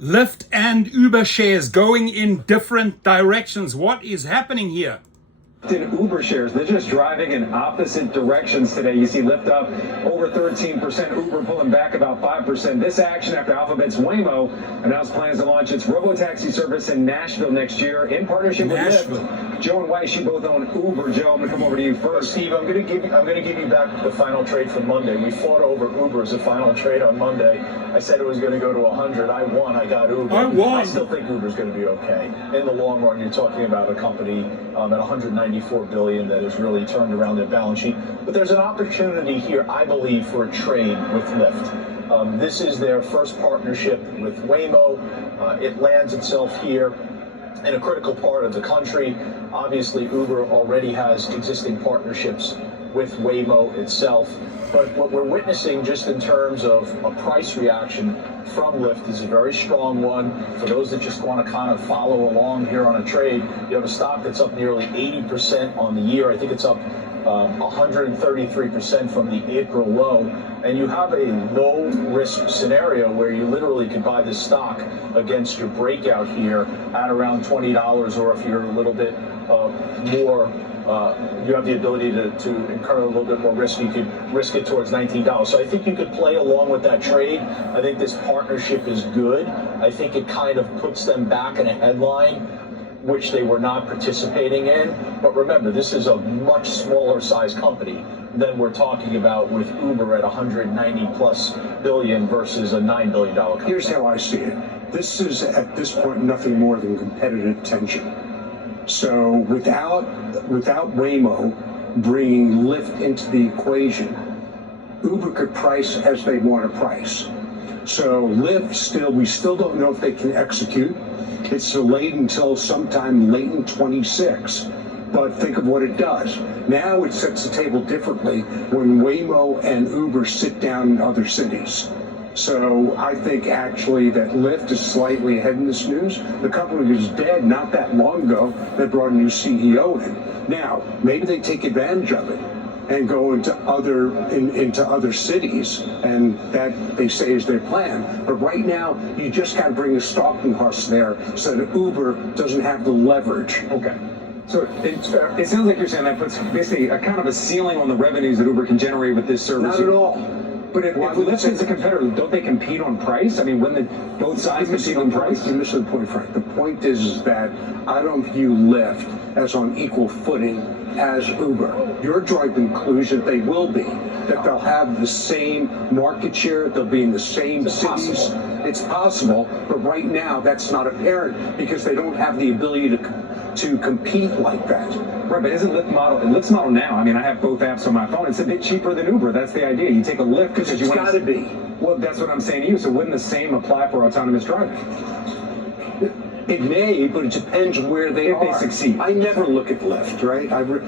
Lyft and Uber shares going in different directions. What is happening here? In Uber shares, they're just driving in opposite directions today. You see Lyft up over 13%, Uber pulling back about 5%. This action after Alphabet's Waymo announced plans to launch its robo-taxi service in Nashville next year in partnership with Lyft. Joe and Weiss, you both own Uber. Joe, I'm going to come over to you first. Steve, I'm going to give you back the final trade from Monday. We fought over Uber as a final trade on Monday. I said it was going to go to 100. I won. I got Uber. I still think Uber's going to be okay. In the long run, you're talking about a company at 194 billion that has really turned around their balance sheet. But there's an opportunity here, I believe, for a trade with Lyft. This is their first partnership with Waymo. It lands itself here in a critical part of the country. Obviously, Uber already has existing partnerships with Waymo itself. But what we're witnessing just in terms of a price reaction from Lyft is a very strong one. For those that just want to kind of follow along here on a trade, you have a stock that's up nearly 80% on the year. I think it's up 133% from the April low. And you have a low risk scenario where you literally can buy this stock against your breakout here at around $20, or if you're a little bit more you have the ability to incur a little bit more risk. You could risk it towards $19. So I think you could play along with that trade. I think this partnership is good. I think it kind of puts them back in a headline which they were not participating in. But remember, this is a much smaller size company than we're talking about with Uber at 190 plus billion versus a $9 billion company. Here's how I see it. This is at this point nothing more than competitive tension. So without Waymo bringing Lyft into the equation, Uber could price as they want to price. So Lyft we still don't know if they can execute. It's delayed until sometime late in 26. But think of what it does. Now it sets the table differently when Waymo and Uber sit down in other cities. So I think actually that Lyft is slightly ahead in this news. The company was dead not that long ago. They brought a new CEO in. Now, maybe they take advantage of it and go into other cities, and that they say is their plan. But right now, you just got to bring a stalking horse there so that Uber doesn't have the leverage. Okay. So it sounds like you're saying that puts basically a kind of a ceiling on the revenues that Uber can generate with this service. Not at all. But if Lyft is a competitor, don't they compete on price? I mean, both sides compete on price? You're missing the point, Frank. The point is that I don't view Lyft as on equal footing as Uber. You're drawing the conclusion they will be, that they'll have the same market share, they'll be in the same cities. It's possible, but right now that's not apparent because they don't have the ability to compete like that. Right, but isn't Lyft's model now? I mean, I have both apps on my phone. It's a bit cheaper than Uber. That's the idea. You take a Lyft because you want to. It's got to be. Well, that's what I'm saying to you. So wouldn't the same apply for autonomous driving? It may, but it depends where they are. If they succeed. I never look at Lyft, right?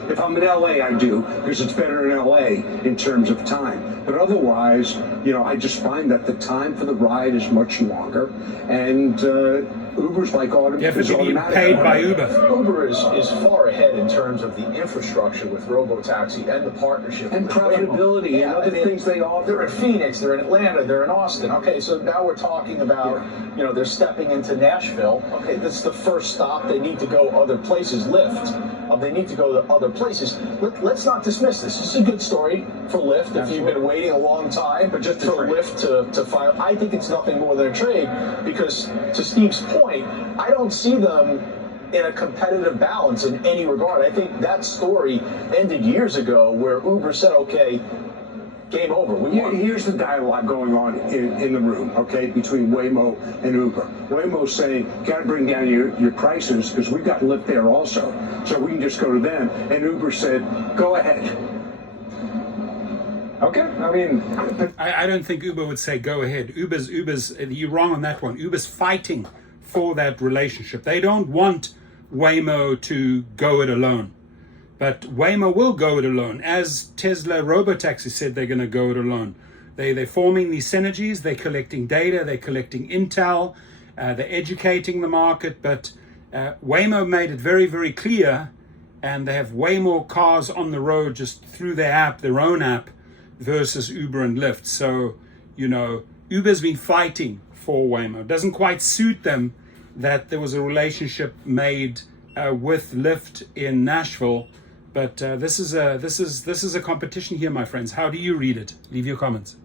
If I'm in LA, I do, because it's better in LA in terms of time. But otherwise, I just find that the time for the ride is much longer, and Uber's like automatic. Definitely being paid by Uber. Uber is far ahead in terms of the infrastructure with robotaxi and the partnership. And profitability and other things they offer. They're in Phoenix, they're in Atlanta, they're in Austin. Okay, so now we're talking about, they're stepping into Nashville. Okay, that's the first stop. They need to go other places. Lyft. They need to go to other places. Let's not dismiss this. This is a good story for Lyft. If you've been waiting a long time, but just for Lyft to file, I think it's nothing more than a trade because, to Steve's point, I don't see them in a competitive balance in any regard. I think that story ended years ago where Uber said, okay, game over. Here's the dialogue going on in the room, okay, between Waymo and Uber. Waymo's saying, got to bring down your prices because we've got Lyft there also, so we can just go to them. And Uber said, go ahead. Okay, I mean, I don't think Uber would say go ahead. Uber's. You're wrong on that one. Uber's fighting for that relationship. They don't want Waymo to go it alone. But Waymo will go it alone. As Tesla Robotaxi said they're going to go it alone. They're forming these synergies. They're collecting data. They're collecting intel. They're educating the market. But Waymo made it very, very clear, and they have way more cars on the road just through their own app, versus Uber and Lyft. So, Uber's been fighting for Waymo. It doesn't quite suit them that there was a relationship made with Lyft in Nashville, but this is a competition here, my friends. How do you read it? Leave your comments.